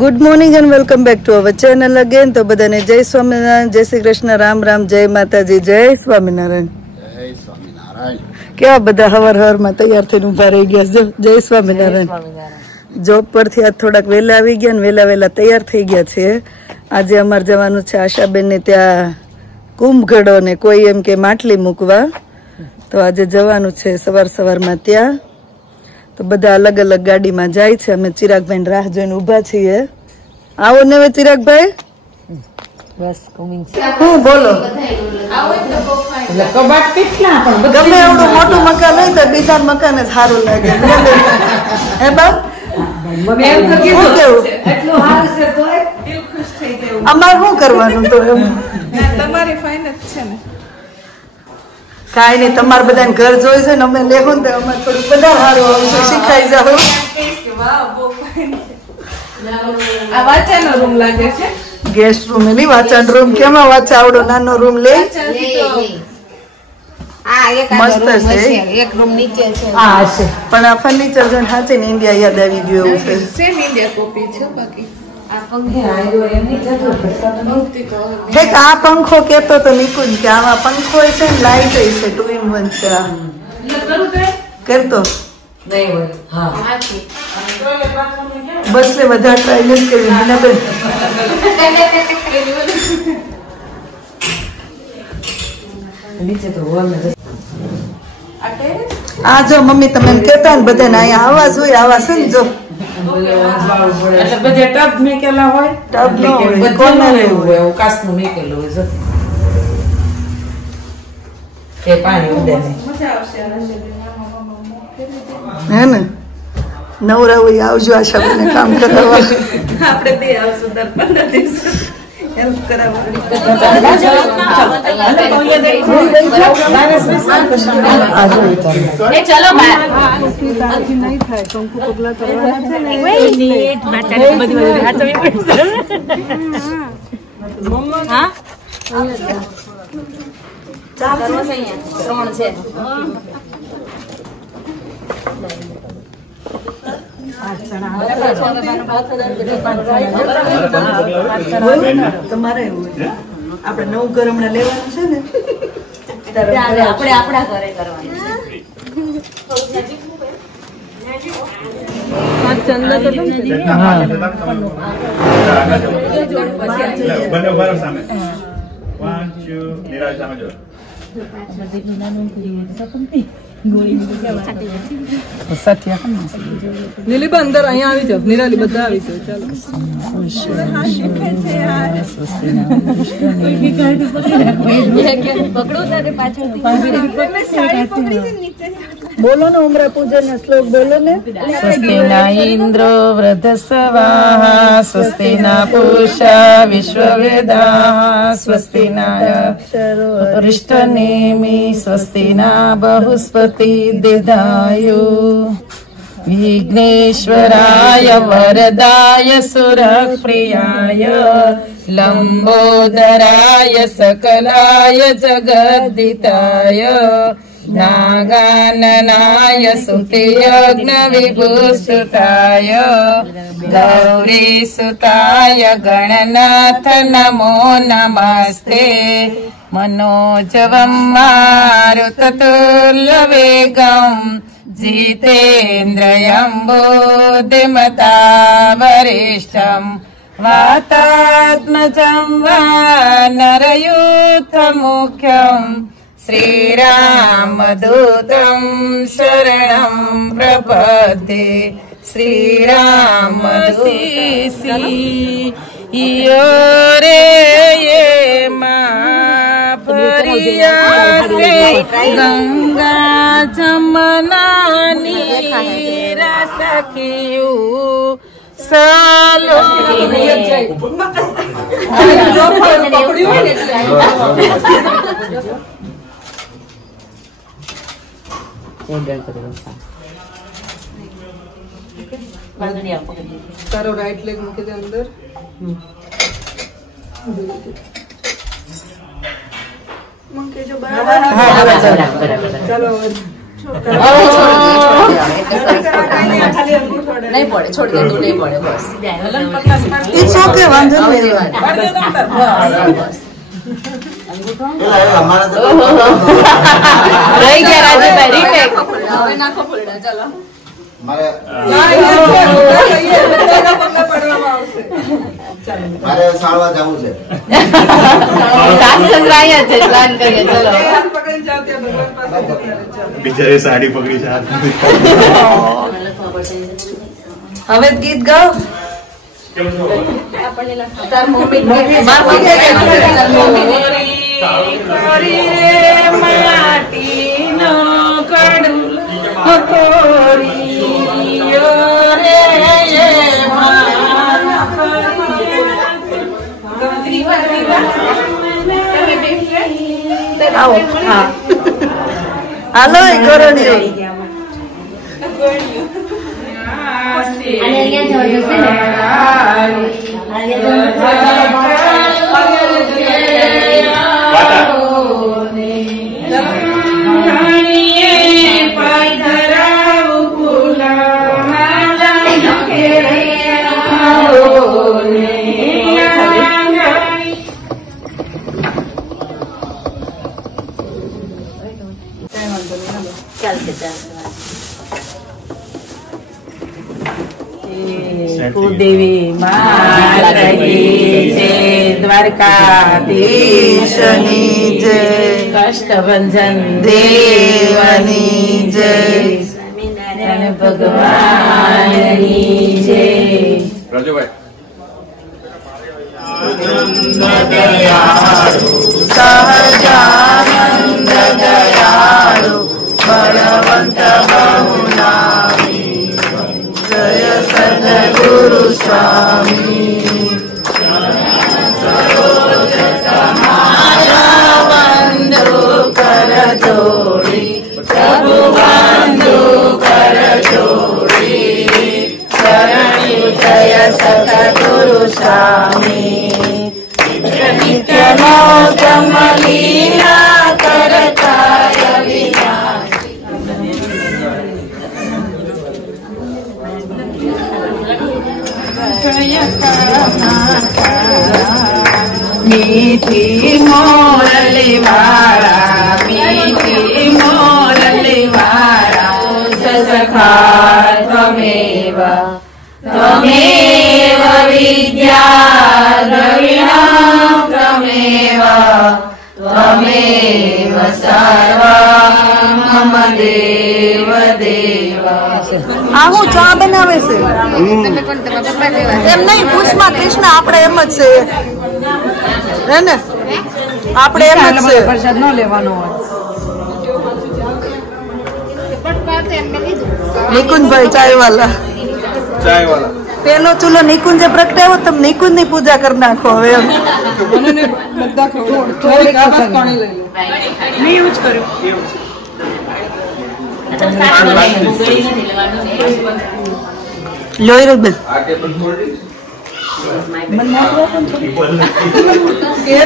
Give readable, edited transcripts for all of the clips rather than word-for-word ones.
Good morning and welcome back to our channel again. તો બધાને જય સ્વામિનારાયણ, જય શ્રી કૃષ્ણ, રામ રામ, જય માતાજી, જય સ્વામિનારાયણ. જય સ્વામિનારાયણ. કેવા બધા હવાર હવારમાં તૈયાર થઈને ઉભા રહી ગયા છે. જય સ્વામિનારાયણ. જોબ પરથી આજ થોડાક વહેલા આવી ગયા ને વહેલા તૈયાર થઈ ગયા છે. આજે અમારે જવાનું છે આશાબેન ને ત્યાં કુંભગઢો ને કોઈ એમ કે માટલી મૂકવા. તો આજે જવાનું છે સવારમાં ત્યાં. તો બધા અલગ અલગ ગાડીમાં જાય છે. અમે ચિરાગભાઈ રાહ જોઈને ઉભા છીએ. આવો ને હવે ચિરાગભાઈ. બસ કમિંગ. હું બોલો કબાટ કેટલા પણ ગમે એવડું મોટું મકાન હોય તો બીજા મકાન જ સારું લાગે. હે બા અમારે શું કરવાનું? તો એમ તમારી ફાઇન જ છે ને. કાંઈ નહીં, તમારે બધાને ઘર જોઈ છે ને અમે લેવો ને અમારે થોડું બધા સારું આવશે, શીખાઈ જાવ. આ વાંચાનો રૂમ લાગે છે. ગેસ્ટ રૂમ એની વાંચન રૂમ કેમાં વાંચા આવડો નાનો રૂમ લે મસ્ત છે. એક રૂમ નીચે છે. હા છે પણ આ ફર્નિચર છે ને સાચી ને ઇન્ડિયા યાદ આવી ગયું એવું છે. સેમ ઇન્ડિયા કોપી છે. બાકી ઠીક આ પંખો કેતો તો નિકુંજ કે આમાં પંખો છે ને લાઈટ છે 2 in 1 છે. કરતો બસ લે વધારે ટ્રાય નથી કરી મને બેન. આ જો મમ્મી તમે એમ કેતા ને બધાને અહીંયા આવા જોઈએ આવા છે ને જો એટલે બધે ટબ મેકેલા હોય. ટબ નો હોય કોને લેવું હોય એવું કાચનું મેકેલું હોય જો કે પાણી ઉડે નહીં. મજા આવશે. હે ને નવરા હોય આવજો આશાબેન કામ કરાવવા. આપણે બે આવશું દર 15 દિવસ હેલ્પ કરાવવા. ચલો બાર નહીં થાય કંકુ પગલા કરવાના છે ને. હા તમારે એવું હોય આપણે નવું ઘર હમણાં લેવાનું છે ને આપણે આપણા ઘરે કરવાનું લીલી અંદર અહીંયા આવી જાવ. નિરાલી બધા આવી જાવ. બોલો ને ઉમરા પૂજન ના શ્લોક બોલો ને. સ્વસ્તિના ઇન્દ્રો વૃધસ્વાહા સ્વસ્તિના પૂષા વિશ્વવેદાઃ સ્વસ્તિના રિષ્ટનેમિ સ્વસ્તિના બહુસ્પતિ દેદાયુ વિઘ્નેશ્વરાય વરદાય સુરપ્રિયાય લંબોદરાય સકલાય જગદ્દિતાય નાગાનનાય સુતયજ્ઞ વિભૂષિતાય ગૌરી સુતાય ગણનાથ નમો નમસ્તે મનોજવમ મારુતતુલ્ય વેગમ જીતેન્દ્રયં બુદ્ધિમતા વરિષ્ઠમ વાતાત્મજં વાનરયુથમુખ્યમ શ્રીરામદૂતં શરણં પ્રપદ્યે શ્રીરામદૂતં યો રે યે મા ફરિયાસે ગંગા જમના નીર સખિયું સાલો તારો રાઈટ લેગ મૂકી દે અંદર. મૂકી જો બરાબર. ચાલો નહીં પડે, છોડ દે, તું નહીં પડે, બસ. It's okay, વાંધો નહીં. રહી ગયા રાજુભાઈ, રીટેક. હવે નાખો ફૂલડા, ચાલો. મારે સાળવા જવું છે. સાસુ સસરા અહીંયા જ છે, પ્લાન કરીએ, ચલો. બિચારી સાડી પકડી છે હવે ગીત ગાઓ. તાર મમ્મી આવો. હા, હાલો એ ગોરણીઓ. કુળદેવી માત કી જય, દ્વારકાધીશની જય, કષ્ટભંજન દેવની જય, અને ભગવાનની જય. રાજુભાઈ સહજાનંદ દયાળુ બળવંત બહુનામી, જય સદગુરુ સ્વામી. તમારા બંધુ કર જોડી, પ્રભુ બંધુ કર જોડી, શરણ્યુ જય સદગુરુ સ્વામી. નિત્યનો કમલીલા કરતા વિનાશી, મીઠી મોરલી વાળા, મીઠી મોરલી વાળા, સખા ત્વમેવ ત્વમેવ વિદ્યા દ્રવિણા, ત્વમેવ ત્વમેવ સર્વા મમ દેવ દેવ. આ હું ચા બનાવે છે એમ નહીં, પૂછમાં કૃષ્ણ આપણે એમ જ છે હે ને, આપણે એમ જ છે. પ્રસાદ ન લેવાનો હોય. નિકુંજભાઈ ચાયવાલા, પેલો ચૂલો નિકુંજે પ્રગટાવ્યો, તમે નિકુંજ ની પૂજા કરી નાખો હવે એમ. લોહી રે બેન જય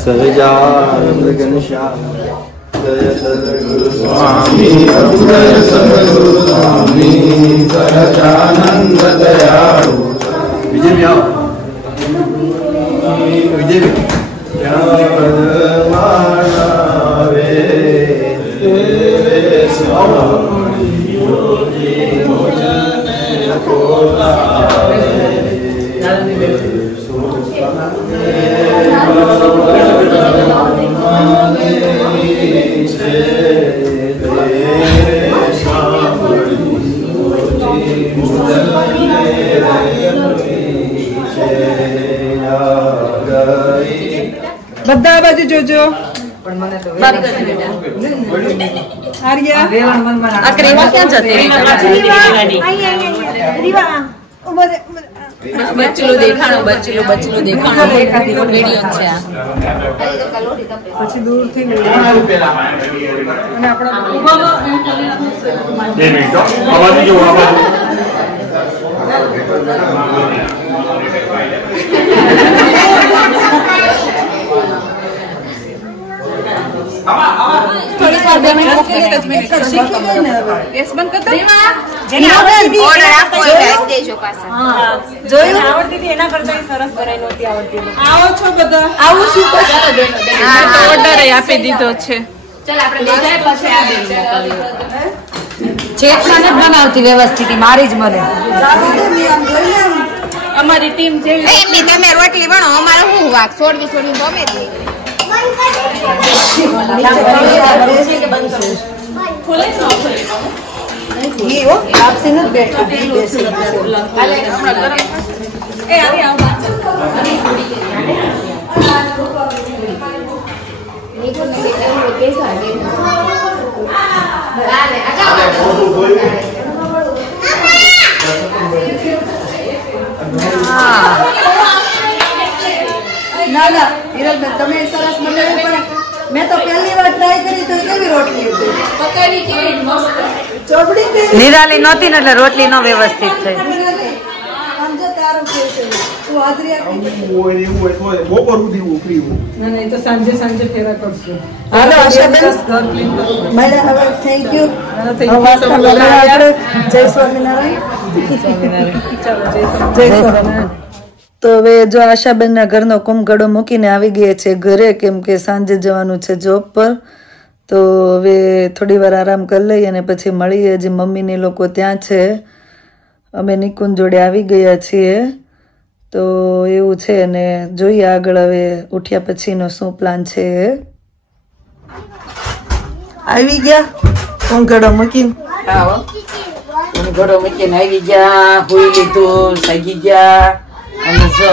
સહજાનંદ ઘનશ્યામ જય સદગુરુ સ્વામી અરુદર સદગુરુ સ્વામી સહજાનંદ દયાળુ. વિજય વિજય બધા બાજુ જોજો. પણ મને તો આર્યા વેલણ મનમાં આ ક્રીમા ક્યાં જતી બચ્ચુલું દેખાણું બચ્ચુલું દેખાણું વિડીયો છે આ પછી દૂરથી બે મિનિટ હો. આ બાજુ જુઓ, આ બાજુ. થોડીક વાર 2 મિનિટ મૂકી દે શીખી ગઈ ને હવે. ગેસ બંધ કરતો ઓર્ડર આપો એટલે આપી દેજો પાછા. જોયું આવડતી હતી એના કરતા સરસ બનાવી નહોતી આવડતી. આવો છો બધા આવું શું ઓર્ડર આપી દીધો છે. ચાલ આપણે બે જાય પછી આ બેન મોકલીએ. ચેતના ને બનાવતી વ્યવસ્થિત મારી જ મને અમારી ટીમ જેવી એમની તમે રોટલી બનો અમારે શું વાક છોડવી ગમે તે. ખોલે જ ન ખોલે ઘી હો આપસી નથી બેઠું ઘી બેસી એ આવી આવ ના ના હિરલબેન તમે સરસ બનાવ્યું પણ મેં તો પહેલી વાર ટ્રાય કરી તો કેવી રોટલી હતી પકાવી કેવી મસ્ત ચોપડી કે નિરાલી નહોતી ને એટલે રોટલી નો વ્યવસ્થિત થઈ સમજો તારું કે છે તું હાજરી આપી બપોર સુધી ઉકળી ના ના એ તો સાંજે ફેરા કરશું હાલો આશાબેન ઘર ક્લીન કરશું મળ્યા હવે thank you thank you so much. જય સ્વામિનારાયણ ચાલો જય જય સ્વામિનારાયણ તો હવે જો આશાબેનના ઘરનો કુંભગડો મૂકીને આવી ગયા છે ઘરે કેમ કે સાંજે જવાનું છે જોબ પર તો હવે થોડી વાર આરામ કરી લઈએ અને પછી મળીએ હજી મમ્મીને લોકો ત્યાં છે અમે નિકુંજ જોડે આવી ગયા છીએ તો એવું છે અને જોઈએ આગળ હવે ઉઠ્યા પછીનો શું પ્લાન છે આવી ગયા કુંભગડો મૂકીને આવો ઘડો મૂકીને આવી ગયા હોઈ લીધું સાગી ગયા અને જો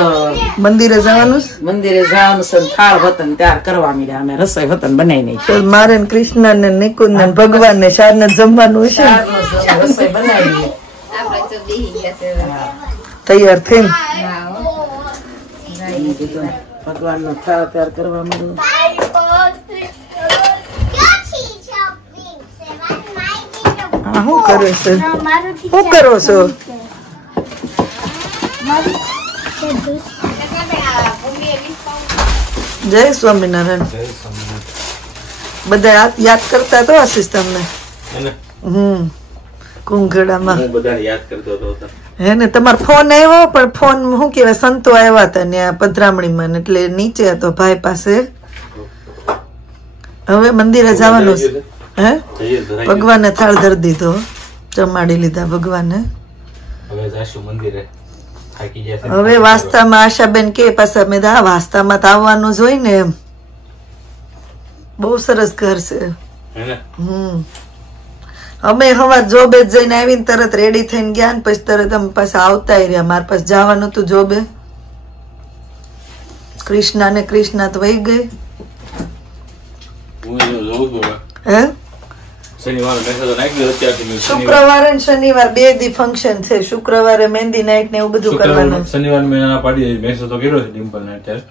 મંદિરે જવાનું છે? મંદિરે જવાનું છે થાળ વતન તૈયાર કરવા માંડ્યા અમે રસોઈ વતન બનાવી નહીં તો મારે ને કૃષ્ણ ને નિકુંજ ને ભગવાન ને શાર ને જમવાનું છે રસોઈ બનાવી આપણે તો બેહી ગયા છે. તૈયાર થઈને ભગવાન નો થાળ તૈયાર કરવા માંડ્યું હા શું કરે છે શું કરો છો જય સ્વામિનારાયણ બધા યાદ કરતા તો આશીષ તમને કુંભગડામાં હું બધાને યાદ કરતો હતો. હે ને તમારો ફોન આવ્યો પણ ફોન શું કેવાય સંતો આવ્યા હતા ને પધરામણીમાં ને એટલે નીચે હતો ભાઈ પાસે હવે મંદિરે જવાનું છે હે ભગવાનને થાળ ધરી દીધો જમાડી લીધા ભગવાનને હવે જાશું મંદિરે. થાકી ગયા છે. હવે વાસ્તામાં આશાબેન કે પાછા મેં આ વાસ્તામાં તો આવવાનું જ હોય ને એમ બહુ સરસ ઘર છે હે ને? અમે હવા જોબે જઈને આવીને તરત રેડી થઈને ગયા ને પછી તરત અમે પાછા આવતા રહ્યા મારા પાસે જવાનું હતું જોબે કૃષ્ણા ને કૃષ્ણા તો વહી ગઈ હું એવું જોઉં છું હવે. હે શનિવારે મેસેજ નાખી દીધો અત્યારથી મેં. શુક્રવારે ને શનિવાર 2 દી ફંક્શન છે શુક્રવારે મહેંદી નાઈટ ને એવું બધું કરવાનું શનિવાર મેં ના પાડી દીધી. મેસેજ તો કર્યો છે ડિમ્પલ ને અત્યારે.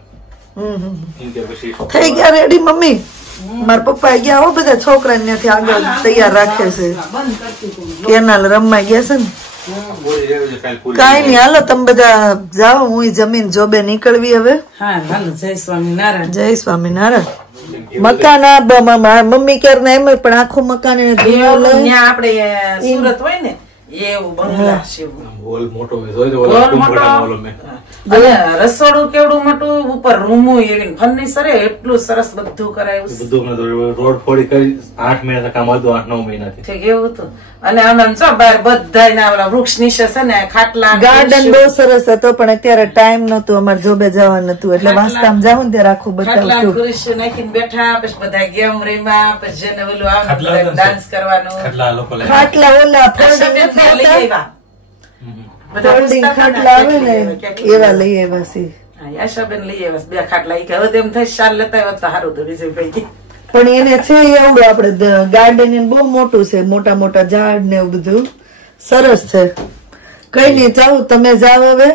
એમ કે પછી થઈ ગયા રેડી મમ્મી મારા પપ્પા ગયા હો બધા છોકરા ત્યાંથી આગળ તૈયાર રાખે છે કેનાલ રમવા ગયા છે ને બોલી રહ્યો છે કાલ પૂરી. કાઈ નહીં હાલો તમે બધા જાઓ હું જમીન જોબે નીકળવી હવે હા હાલો જય સ્વામિનારાયણ જય સ્વામિનારાયણ મકાન મમ્મી ક્યારે ને એમ પણ આખું મકાન એને ધોયું લઈ ત્યાં આપણે સુરત હોય ને એવું બંગલા છે હોલ મોટો હોય. જોઈ તો ઓલા હોલ કુંભકર્ણનો મોટો. હોલ અમે. અને રસોડું કેવડું મોટું ઉપર રૂમો એવી ફર્નિચર એટલું સરસ બધું કરાયું છે. બધું મેં રોડ ફોડી કરી 8 મહિના કામ હતું. 8-9 મહિનાથી ઠીક એવું હતું અને આનંદ છો બાર બધા ના ઓલા વૃક્ષ નીચે છે ને ખાટલા ગાર્ડન બહુ સરસ હતો પણ અત્યારે ટાઈમ નતો અમારે જોબે જવાનું હતું એટલે વાસ્તામાં જાવ ને ત્યારે આખું ખાટલા બતાવશું ખુરશી નાખીને બેઠા પછી બધા ગેમ રમ્યા પછી જેને ઓલું ખાટલા આવે ડાન્સ કરવાનું ખાટલા લોકો લઈ ખાટલા ઓલા આશા બેન લઈ આવ્યા. બધા ફોલ્ડિંગ પૂછતા ખાટલા આવે ને ક્યાંથી એવા લઈ આવ્યા છે હા, આશાબેન લઈ આવ્યા બે ખાટલા ઈ કે હવે તેમ થાય શાલ લેતા આવ્યા તો સારું હતું વિજયભાઈ કે પણ એને છે એવડું આપણે ગાર્ડન બહુ મોટું છે, મોટા મોટા ઝાડ ને એવું બધું સરસ છે. કઈ નઈ, જાવ તમે જાઓ હવે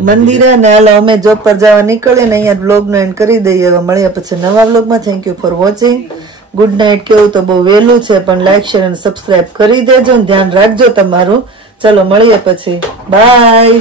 મંદિરે ને. હાલો અમે જોબ પર જવા નીકળીએ ને અહીંયા બ્લોગ નો એન્ડ કરી દઈએ. હવે મળ્યા પછી નવા બ્લોગમાં. Thank you for watching. Good night કેવું તો બહુ વહેલું છે, પણ લાઈક શેર અને સબસ્ક્રાઇબ કરી દેજો ને ધ્યાન રાખજો તમારું. ચલો મળીએ પછી. બાય.